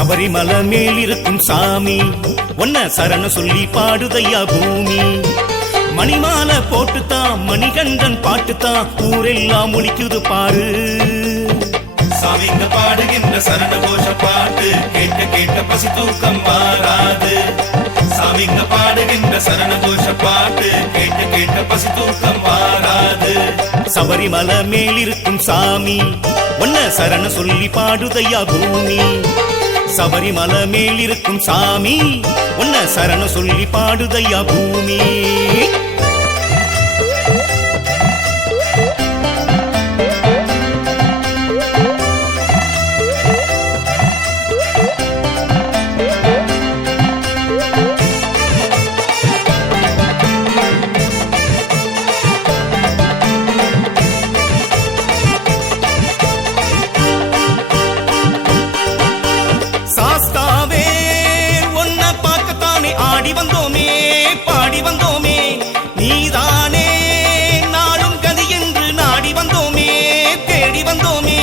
சபரிமலை மேல் இருக்கும் சாமி ஒன்ன சரண சொல்லி பாடுதையா பூமி. மணிமாலை போட்டுத்தான் மணிகண்டன் பாட்டுத்தான் ஊரெல்லாம் ஒலிக்குது பாரு. சாமிங்க பாடுகின்ற சரண கோஷ பாட்டு கேட்க கேட்க பசி தூக்கம் வாராது. சாமிங்க பாடுகின்ற சரண கோஷ பாட்டு கேட்க கேட்க பசி தூக்கம் வாராது. சபரிமலை மேல் இருக்கும் சாமி ஒன்ன சரண சொல்லி பாடுதையா பூமி. சபரிமலை மேல் இருக்கும் சாமி ஒன்ன சரண சொல்லி பாடுதையா பூமி. ஆடி வந்தோமே பாடி வந்தோமே நீதானே நாளும் கதி என்று நாடி வந்தோமே தேடி வந்தோமே.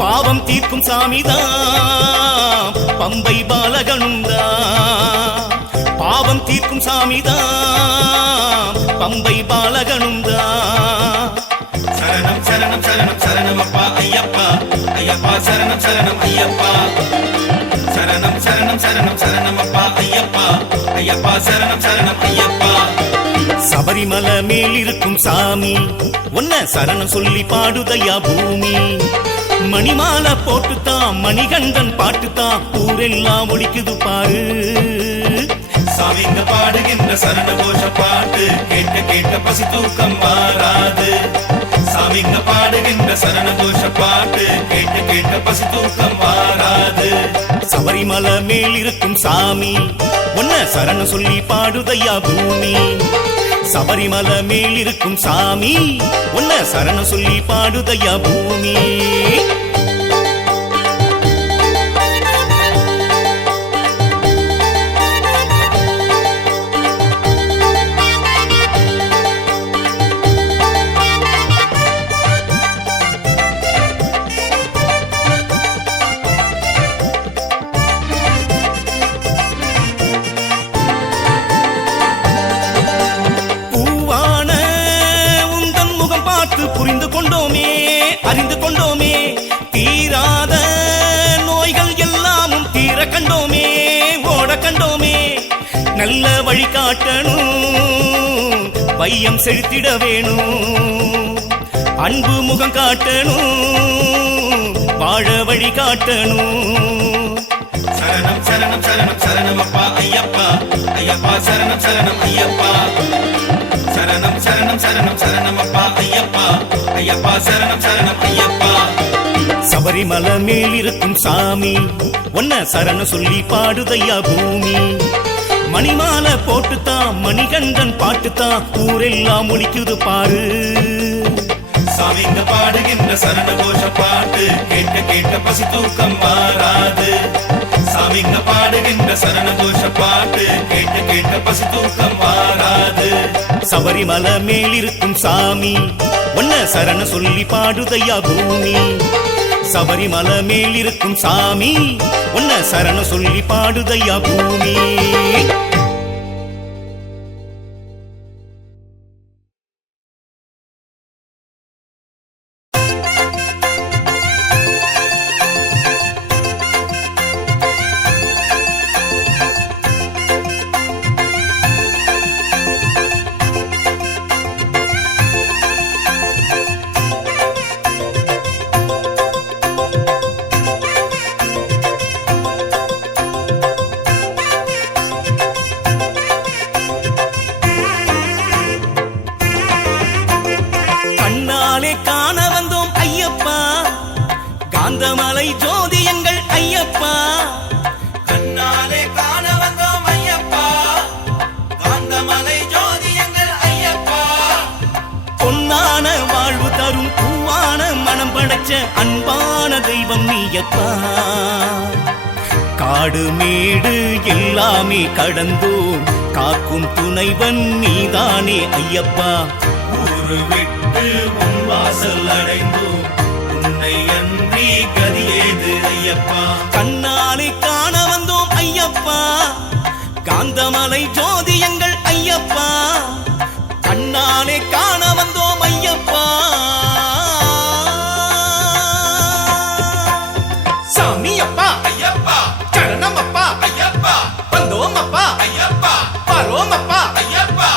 பாவம் தீர்க்கும் சாமிதான் பம்பை பாலகனும்தான். பாவம் தீர்க்கும் சாமிதான் பம்பை பாலகனும்தான். சரணம் சரணம் சரணம் சரணம் அப்பா ஐயப்பா ஐயப்பா சரணம் சரணம் ஐயப்பா. சரணம் சரணம் சரணம் சரணம் அப்பா ஐயப்பா ஐயப்பா சரணம் சரணம் ஐயப்பா. சபரிமலை மேல் இருக்கும் சாமி ஒன்ன சரணம் சொல்லி பாடுதையா பூமி. மணிமாலை போட்டுத்தான் மணிகண்டன் பாட்டுத்தான் ஊரெல்லாம் ஒலிக்குது பாரு. சாமிங்க பாடுகின்ற சரண கோஷ பாட்டு கேட்க கேட்க பசி தூக்கம் வாராது. சாமிங்க பாடுகின்ற சரண கோஷ பாட்டு கேட்க கேட்க பசி தூக்கம் வாராது. சபரிமலை மேல் இருக்கும் சாமி ஒன்ன சரண சொல்லி பாடுதையா பூமி. சபரிமலை மேல் இருக்கும் சாமி ஒன்ன சரண சொல்லி பாடுதையா பூமி. புரிந்து கொண்டோமே அறிந்து கொண்டோமே தீராத நோய்கள் எல்லாமும் தீர கண்டோமே ஓட கண்டோமே. நல்ல வழி காட்டணும் வையம் செலுத்திட வேணும். அன்பு முகம் காட்டணும் வாழ வழி காட்டணும். சரணம் சரணம் சரணம் சரணம் அப்பா ஐயப்பா ஐயப்பா சரணம் சரணம் ஐயப்பா. சரணம் சரணம் சரணம் சரணம் அப்பா ஐயப்பா ஐயப்பா சரணம் சரணம் ஐயப்பா. சபரிமலை மேல் இருக்கும் சாமி ஒன்ன சரண சொல்லி பாடுதையா பூமி. மணிமாலை போட்டுத்தான் மணிகண்டன் பாட்டுத்தான் ஊரெல்லாம் ஒலிக்குது பாரு. சாமிங்க பாடுகின்ற சரண கோஷ பாட்டு கேட்க கேட்க பசி தூக்கம் வாராது. சாமிங்க பாடுகின்ற சரண கோஷ பாட்டு கேட்க கேட்க பசி தூக்கம் வாராது. சபரிமலை மேல் இருக்கும் சாமி ஒன்ன சரண சொல்லி பாடுதையா பூமி. சபரிமலை மேல் இருக்கும் சாமி ஒன்ன சரண சொல்லி பாடுதையா பூமி. காண வந்தோம் ஐயப்பா காந்தமலை ஜோதி எங்கள் ஐயப்பா. கண்ணாலே காண வந்தோம் ஐயப்பா காந்தமலை ஜோதி எங்கள் ஐயப்பா. பொன்னான வாழ்வு தரும் பூவான மனம் படைச்ச அன்பான தெய்வம் நீயப்பா. காடு மேடு எல்லாமே கடந்தோம் காக்கும் துணைவன் நீதானே ஐயப்பா. ஊரு விட்டு உன் வாசல் அடைந்தோம் உன்னை அன்றி கதியேது ஐயப்பா. கண்ணாலே காந்தமலை ஜோதி எங்கள் ஐயப்பா கண்ணாலே காண வந்தோம் ஐயப்பா சாமி அப்பா ஐயப்பா சரணம் அப்பா ஐயப்பா வந்தோம் அப்பா ஐயப்பா வரோம் அப்பா ஐயப்பா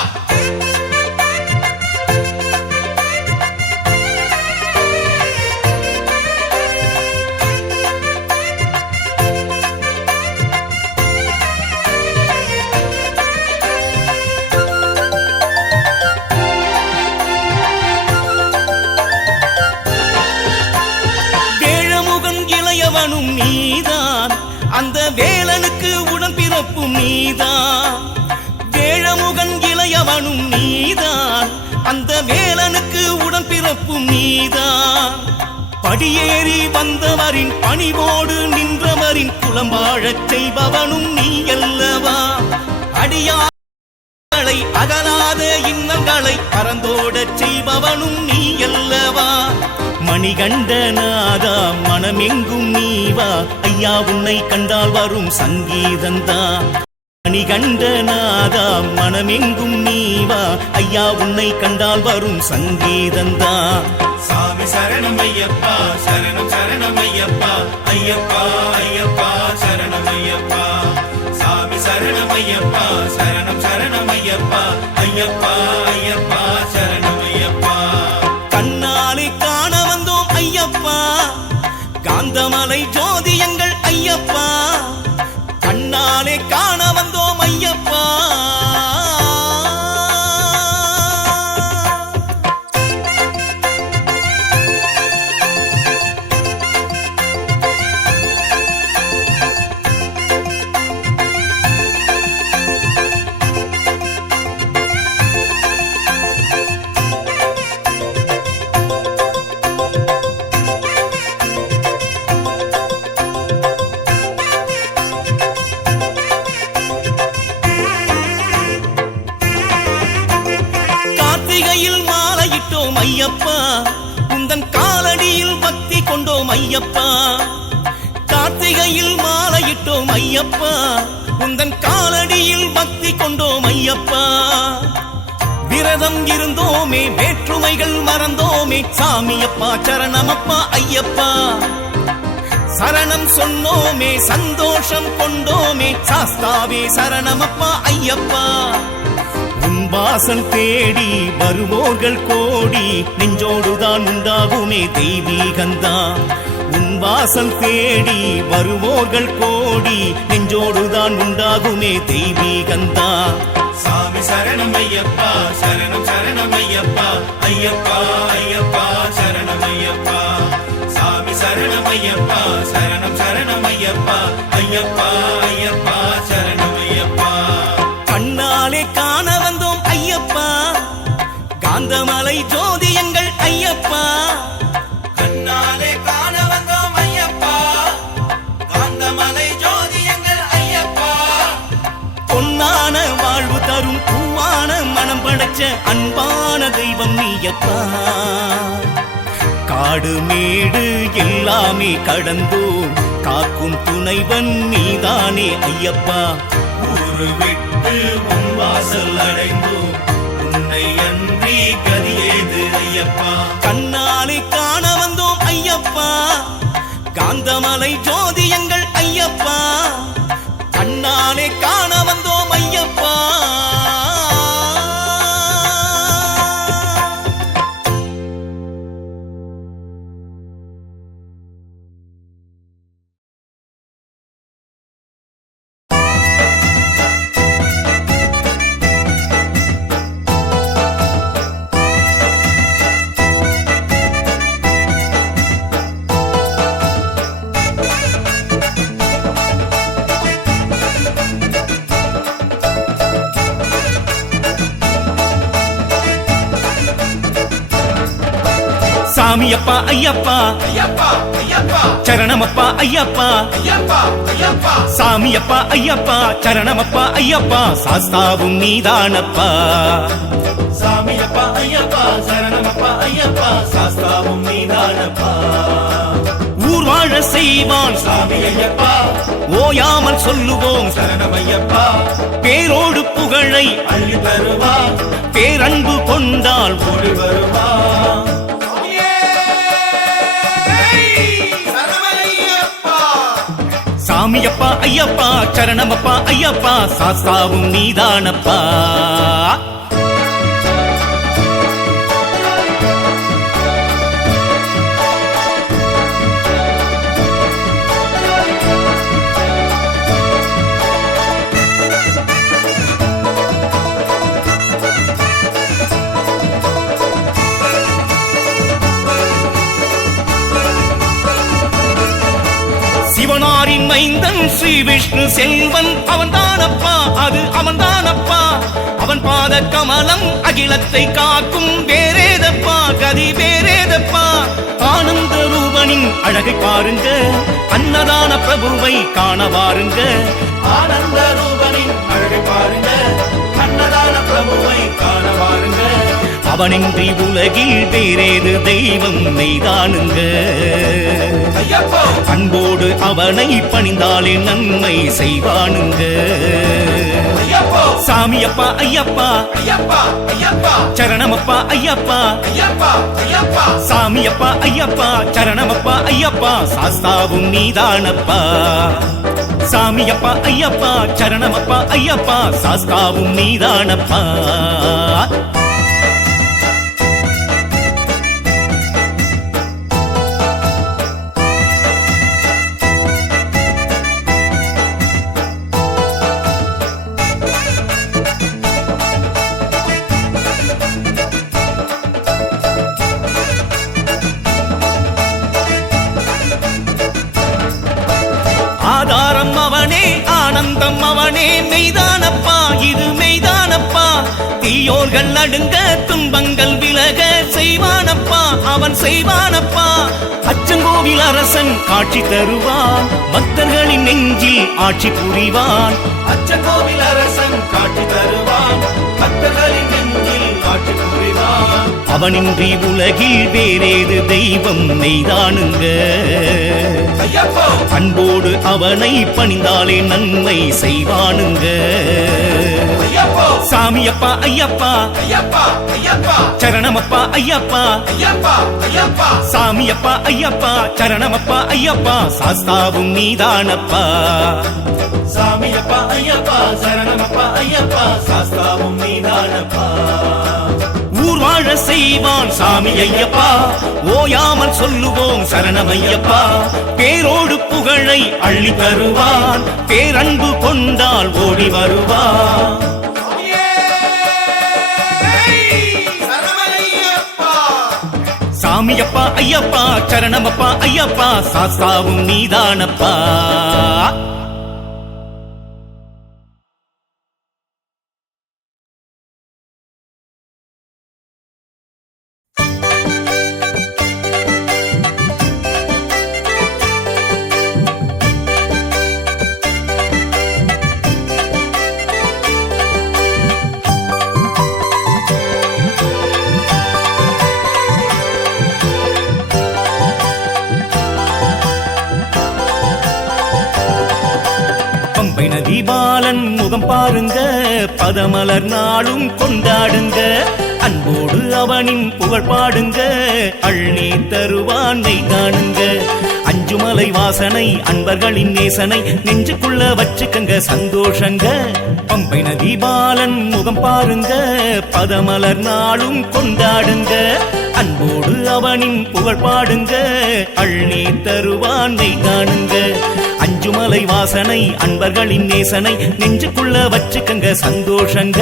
வேழமுகன் இளையவனும் நீதான் அந்த வேலனுக்கு உடன் பிறப்பும் நீதான் வேழமுகன் இளையவனும் நீதான் அந்த வேலனுக்கு உடன் பிறப்பும் நீதான் படியேறி வந்தவரின் பணிவோடு நின்றவரின் குலம் வாழச் செய்பவனும் நீ அல்லவா அடியார்களை அகலாத இன்னங்களை பறந்தோடச் செய்பவனும் நீ அல்லவா மணிகண்டநாதா மனமெங்கும் நீவா ஐயா உன்னை கண்டால் வரும் சங்கீதந்தா மணிகண்டநாதா மனமெங்கும் நீவா ஐயா உன்னை கண்டால் வரும் சங்கீதந்தா சாமி சரணம் ஐயப்பா சரணம் சரணம் ஐயப்பா ஐயப்பா ஐயப்பா சரணம் ஐயப்பா சாமி சரணம் ஐயப்பா சரணம் சரணம் ஐயப்பா ஐயப்பா ஐயப்பா சரணம் ஐயப்பா கண்ணாலே காண வந்தோம் ஐயப்பா காந்தமலை ஜோதி எங்கள் ஐயப்பா கண்ணாலே காண வந்தோம் ஐயப்பா கார்த்திகையில் மாலையிட்டோம் ஐயப்பா உந்தன் காலடியில் பக்தி கொண்டோம் ஐயப்பா கார்த்திகையில் மாலையிட்டோம் ஐயப்பா உந்தன் காலடியில் பக்தி கொண்டோம் ஐயப்பா விரதம் இருந்தோமே வேற்றுமைகள் மறந்தோமே சாமியப்பா சரணமப்பா ஐயப்பா சரணம் சொன்னோமே சந்தோஷம் கொண்டோமே சாஸ்தாவே சரணமப்பா ஐயப்பா உன் வாசல் தேடி வருவோர்கள் கோடி நெஞ்சோடுதான் உண்டாகுமே தெய்வீகந்தா உன் வாசல் தேடி வருவோர்கள் கோடி நெஞ்சோடுதான் உண்டாகுமே தெய்வீகந்தா சாமி சரணம் ஐயப்பா சரணம் சரணம் ஐயப்பா ஐயப்பா ஐயப்பா சரணம் ஐயப்பா சாமி சரணம் ஐயப்பா சரணம் சரணம் ஐயப்பா ஐயப்பா ஐயப்பா சரணம் ஐயப்பா கண்ணாலே காண வந்தோம் ஐயப்பா காந்தமலை ஜோதி எங்கள் ஐயப்பா கண்ணாலே காண வந்தோம் ஐயப்பா காந்தமலை ஜோதி எங்கள் ஐயப்பா பொன்னான வாழ்வு தரும் பூவான மனம் படைச்ச அன்பான தெய்வம் நீயப்பா காடு மேடு எல்லாமே கடந்தோம் காக்கும் துணைவன் நீதானே ஐயப்பா ஊரு விட்டு உன் வாசல் அடைந்தோம் உன்னை அன்றி கதியேது ஐயப்பா கண்ணாலே காண வந்தோம் ஐயப்பா காந்தமலை ஜோதி எங்கள் ஐயப்பா கண்ணாலே காண வந்தோம் ஐயப்பா சாமியப்பா ஐயப்பா ஐயப்பா ஐயப்பா சரணமப்பா ஐயப்பா ஐயப்பா ஐயப்பா சாமியப்பா ஐயப்பா சரணமப்பா ஐயப்பா சாஸ்தாவும் நீதானப்பா சாமியப்பா ஐயப்பா சரணமப்பா ஐயப்பா சாஸ்தாவும் நீதானப்பா ஊர்வா ஊர்வாழ செய்வான் சாமி ஐயப்பா ஓயாமல் சொல்லுவோம் சரணமையப்பா பேரோடு புகழை அள்ளி தருவா பேரன்பு கொண்டால் ஓடி வருவா சாமியப்பா ஐயப்பா சரணமப்பா ஐயப்பா சாஸ்தாவும் நீதானப்பா சிவனாரின் மைந்தன் ஸ்ரீ விஷ்ணு செல்வன் அவன்தானப்பா அது அவன்தானப்பா அவன் பாத கமலம் அகிலத்தை காக்கும் வேறேதப்பா கதி வேறேதப்பா ஆனந்த ரூபனின் அழகை பாருங்க அன்னதான பிரபுவை காண வாருங்க ஆனந்த ரூபனின் அழகை பாருங்க அன்னதான பிரபுவை காண வாருங்க அவனின்றி உலகில் வேறேது தெய்வம் மெய்தானுங்க ஐயப்பா அன்போடு அவனை பணிந்தாலே நன்மை செய்வானுங்க ஐயப்பா சாமியப்பா ஐயப்பா ஐயப்பா ஐயப்பா சரணமப்பா ஐயப்பா ஐயப்பா ஐயப்பா சாமியப்பா ஐயப்பா சரணமப்பா ஐயப்பா சாஸ்தாவும் நீதானப்பா சாமியப்பா ஐயப்பா சரணமப்பா ஐயப்பா சாஸ்தாவும் நீதானப்பா ஆதாரம் அவனே ஆனந்தம் அவனே மெய்தானப்பா இது மெய்தானப்பா தீயோர்கள் நடுங்க துன்பங்கள் விலக செய்வானப்பா அவன் செய்வானப்பா அச்சங்கோவில் அரசன் காட்சி தருவான் பக்தர்களின் நெஞ்சில் ஆட்சி புரிவான் அச்சகோவில் அரசன் காட்சி தருவான் பக்தர்களின் நெஞ்சில் காட்சி புரிவான் அவனின்றி உலகில் வேறேது தெய்வம் மெய்தானுங்க ஐயப்பா அன்போடு அவனை பணிந்தாலே நன்மை செய்வானுங்க ஐயப்பா சாமியப்பா ஐயப்பா ஐயப்பா ஐயப்பா சரணமப்பா ஐயப்பா ஐயப்பா ஐயப்பா சாமியப்பா ஐயப்பா சரணமப்பா ஐயப்பா சாஸ்தாவும் நீதானப்பா சாமியப்பா ஐயப்பா சரணமப்பா ஐயப்பா சாஸ்தாவும் நீதானப்பா ஊர்வாழ செய்வான் சாமி ஐயப்பா ஓயாமல் சொல்லுவோம் சரணமையப்பா பேரோடு புகழை அள்ளி தருவான் பேரன்பு கொண்டால் ஓடி வருவான் சாமியப்பா ஐயப்பா சரணமப்பா ஐயப்பா சாஸ்தாவும் நீதானப்பா பம்பை நதி பாலன் முகம் பாருங்க பதமலர் நாளும் கொண்டாடுங்க அன்போடு அவனின் புகழ் பாடுங்க அள்ளி தருவானை காணுங்க அஞ்சுமலை வாசனை அன்பர்களின் நேசனை நெஞ்சுக்குள்ள வச்சுக்கங்க சந்தோஷங்க பம்பை நதி பாலன் முகம் பாருங்க பதமலர் நாளும் கொண்டாடுங்க அன்போடு அவனின் புகழ் பாடுங்க அள்ளி தருவானை காணுங்க அஞ்சுமலை வாசனை அன்பர்களின் நேசனை நெஞ்சுக்குள்ள வச்சுக்கங்க சந்தோஷங்க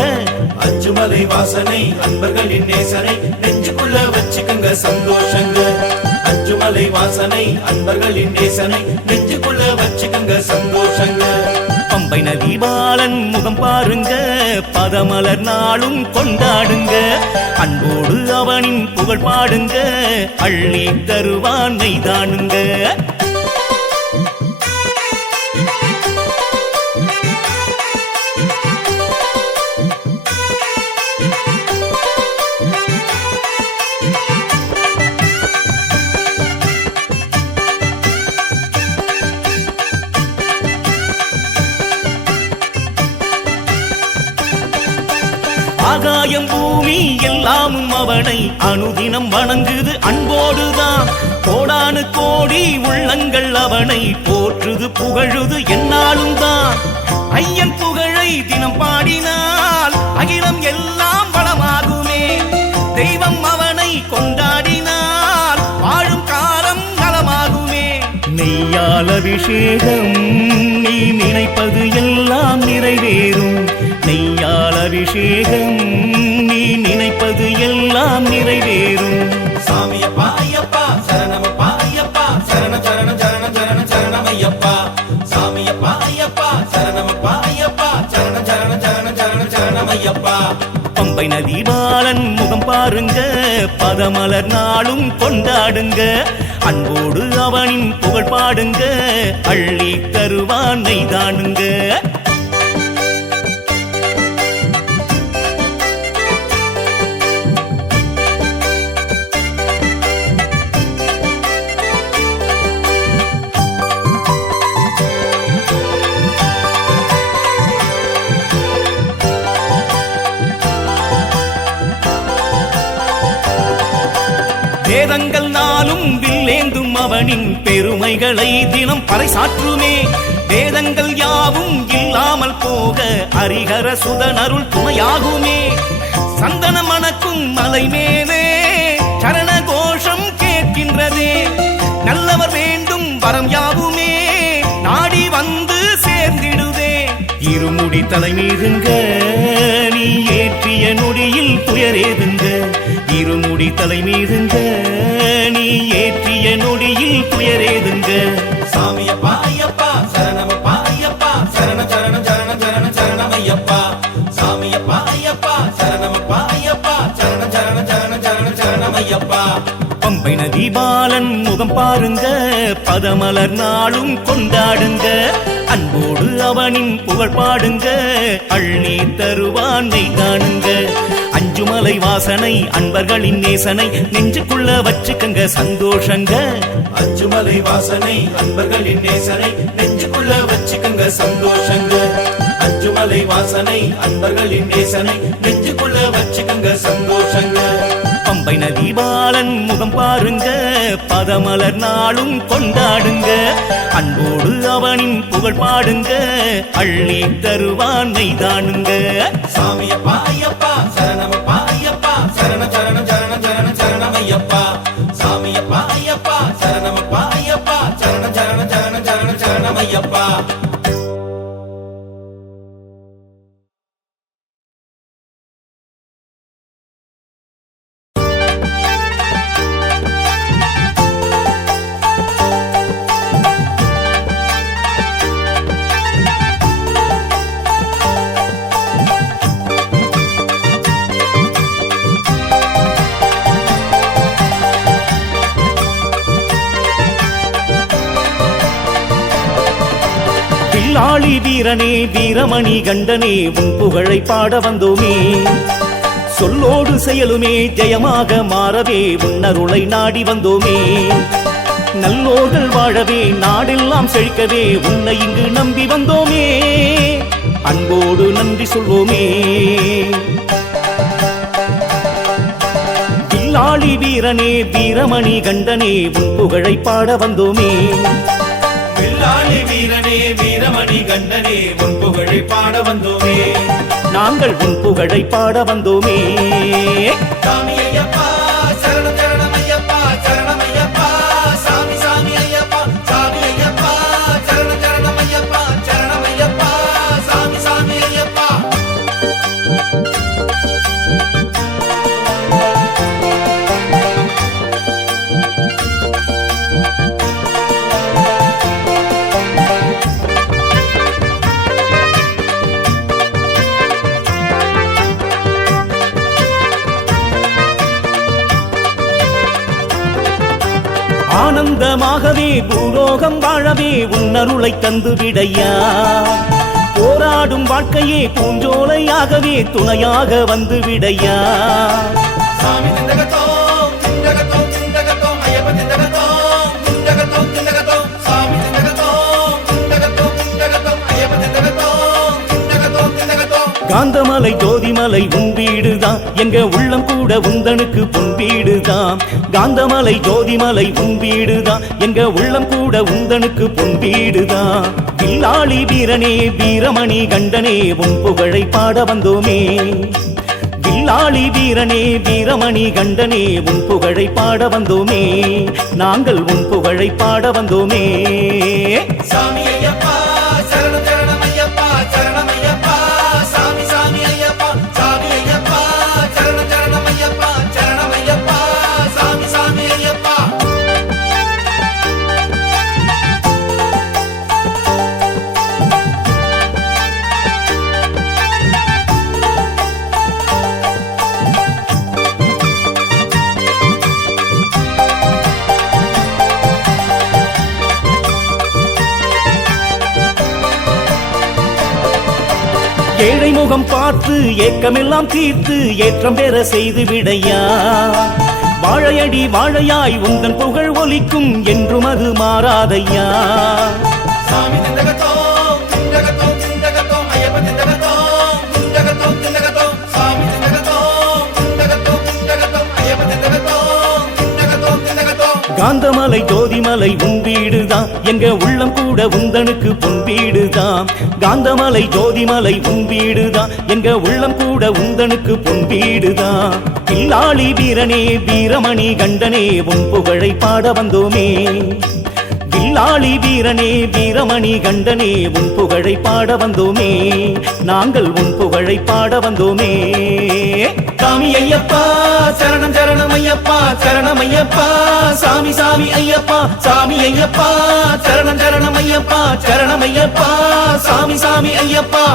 அஞ்சுமலை வாசனை அன்பர்களின் நேசனை நெஞ்சுக்குள்ள வச்சுக்கங்க சந்தோஷங்க அஞ்சுமலை வாசனை அன்பர்களின் நேசனை நெஞ்சுக்குள்ள வச்சுக்கங்க சந்தோஷங்க பம்பை நதி பாலன் முகம் பாருங்க பதமலர் நாளும் கொண்டாடுங்க அன்போடு அவனின் புகழ் பாடுங்க அள்ளி தருவான் மைதானுங்க ஆகாயம் பூமி எல்லாமும் அவனை அனுதினம் வணங்குது அன்போடுதான். கோடானு கோடி உள்ளங்கள் அவனை போற்றுது புகழுது என்னாலும் தான். ஐயன் புகழை தினம் பாடினால் அகிலம் எல்லாம் வளமாகுமே. தெய்வம் அவனை கொண்டாடினால் வாழும் காலம் நலமாகுமே. நெய்யால் அபிஷேகம் நீ நினைப்பது எல்லாம் நிறைவேறும். நெய்யால் அபிஷேகம் நீ நினைப்பது எல்லாம் நிறைவேறும். சாமியப்பா ஐயப்பா சரணமப்பா ஐயப்பா சரண சரண சரண சரண சரணமையப்பா. சாமியப்பா ஐயப்பா சரணமப்பா ஐயப்பா சரண சரண சரண சரண சரணமையப்பா. பம்பை நதி பாலன் முகம் பாருங்க, பதமலர் நாளும் கொண்டாடுங்க. அன்போடு அவனின் புகழ் பாடுங்க, அள்ளி தருவான் நெய்தானுங்க. வேதங்கள் நாளும் வில்லேந்தும் அவனின் பெருமைகளை தினம் பறைசாற்றுமே. வேதங்கள் யாவும் இல்லாமல் போக ஹரிஹர சுதனருள் துணையாகுமே. சந்தன மணக்கும் மலை மேலே சரண கோஷம் கேட்கின்றதே. நல்லவர் வேண்டும் வரம் யாவுமே நாடி வந்து சேர்ந்திடுதே. இருமுடி தலை மீதுங்க நீ ஏற்றிய நொடியில் துயரேதுங்க. இருமுடி தலை மீதுங்க நீ ஏற்றிய நொடியில் துயரேதுங்க. சாமியப்பா ஐயப்பா சரணமப்பா ஐயப்பா சரண சரண சரண சரண சரணமையப்பா. சாமியப்பா ஐயப்பா சரணமப்பா ஐயப்பா சரண சரண சரண சரண சரணமையப்பா. பம்பை நதி பாலன் முகம் பாருங்க, பதமலர் நாளும் கொண்டாடுங்க. அன்போடு அவனின் புகழ் பாடுங்க, அள்ளி தருவான் நெய்தானுங்க. அஞ்சுமலை வாசனை அன்பர்களின் நேசனை நெஞ்சுக்குள்ள வச்சுக்கங்க சந்தோஷங்க. அஞ்சுமலை வாசனை அன்பர்களின் நேசனை நெஞ்சுக்குள்ள வச்சுக்கங்க சந்தோஷங்க. அஞ்சுமலை வாசனை அன்பர்களின் நேசனை நெஞ்சுக்குள்ள வச்சுக்கங்க சந்தோஷங்க. பம்பை நதி பாலன் முகம் பாருங்க, பதமலர் நாளும் கொண்டாடுங்க. அன்போடு அவனின் புகழ் பாடுங்க, அள்ளி தருவான் நெய்தானுங்க. சாமியப்பா ஐயப்பா சரணமப்பா ஐயப்பா சரண சரண சரண சரண சரணமையப்பா. சாமியப்பா ஐயப்பா சரணமப்பா ஐயப்பா சரண சரண சரண சரண சரணமையப்பா. வில்லாளி வீரனே வீரமணி கண்டனே உன் புகழை பாட வந்தோமே. சொல்லோடு செயலுமே ஜெயமாக மாறவே உன்னருளை நாடி வந்தோமே. நல்லோர்கள் வாழவே நாடெல்லாம் செழிக்கவே உன்னை இங்கு நம்பி வந்தோமே. அன்போடு நன்றி சொல்வோமே. வில்லாளி வீரனே வீரமணி கண்டனே உன் புகழை பாட வந்தோமே. வில்லாளி வீரனே வீரமணி கண்டனே உன் புகழை பாட வந்தோமே. நாங்கள் உன் புகழை பாட வந்தோமே. சாமி ஐயப்பா சரண சரணமையப்பா சரணமையப்பா. சாமி சாமி ஐயப்பா சாமி ஐயப்பா சரண சரணமையப்பா சரணமையப்பா. சாமி சாமி ஐயப்பா. ஆனந்தமாகவே பூலோகம் வாழவே உன்னருளை தந்து விடையா. போராடும் வாழ்க்கையே பூஞ்சோலையாகவே துணையாக வந்து விடையா. சாமி திண்டகத்தோம் திண்டகத்தோம் திண்டகத்தோம் ஐயப்ப திண்டகத்தோம் திண்டகத்தோம் திண்டகத்தோம். சாமி திண்டகத்தோம் திண்டகத்தோம் திண்டகத்தோம் ஐயப்ப திண்டகத்தோம் திண்டகத்தோம் திண்டகத்தோம். காந்தமலை ஜோதிமலை உன் வீடுதான், எங்க உள்ளம் கூட உந்தனுக்கு பொன் வீடுதான். காந்தமலை ஜோதிமலை உன் வீடுதான், எங்க உள்ளம் கூட உந்தனுக்கு பொன் வீடுதான். வில்லாளி வீரனே வீரமணி கண்டனே உன் புகழை பாட வந்தோமே. வில்லாளி வீரனே வீரமணி கண்டனே உன் புகழை பாட வந்தோமே. நாங்கள் உன் புகழை பாட வந்தோமே. சாமி ஐயப்பா சரணம் சரணம் ஐயப்பா சரணம் ஐயப்பா சாமி சாமி ஐயப்பா சாமி ஐயப்பா சரணம் சரணம் ஐயப்பா சரணம் ஐயப்பா சாமி சாமி ஐயப்பா. ஏழை முகம் பார்த்து ஏக்கமெல்லாம் தீர்த்து ஏற்றம் பெற செய்து விடையா. வாழையடி வாழையாய் உந்தன் புகழ் ஒலிக்கும் என்றும் அது மாறாதையா. சாமி திண்டகத்தோம் திண்டகத்தோம் திண்டகத்தோம் ஐயப்ப திண்டகத்தோம் திண்டகத்தோம் திண்டகத்தோம் சாமி திண்டகத்தோம் திண்டகத்தோம் திண்டகத்தோம் ஐயப்ப திண்டகத்தோம் திண்டகத்தோம் திண்டகத்தோம். காந்தமலை ஜோதிமலை உன் வீடுதான், எங்க உள்ளம் கூட உந்தனுக்கு பொன் வீடுதான். காந்தமலை ஜோதிமலை உன் வீடுதான், எங்க உள்ளம் கூட உந்தனுக்கு பொன் வீடுதான். வில்லாளி வீரனே வீரமணி கண்டனே உன் புகழை பாட வந்தோமே. வில்லாளி வீரனே வீரமணி கண்டனே உன் புகழை பாட வந்தோமே. நாங்கள் உன் புகழை பாட வந்தோமே. சாமி ஐயப்பா சரணம் சரணம் ஐயப்பா சரணம் ஐயப்பா சாமி சாமி ஐயப்பா சாமி ஐயப்பா சரணம் சரணம் ஐயப்பா சரணம் ஐயப்பா சாமி சாமி ஐயப்பா.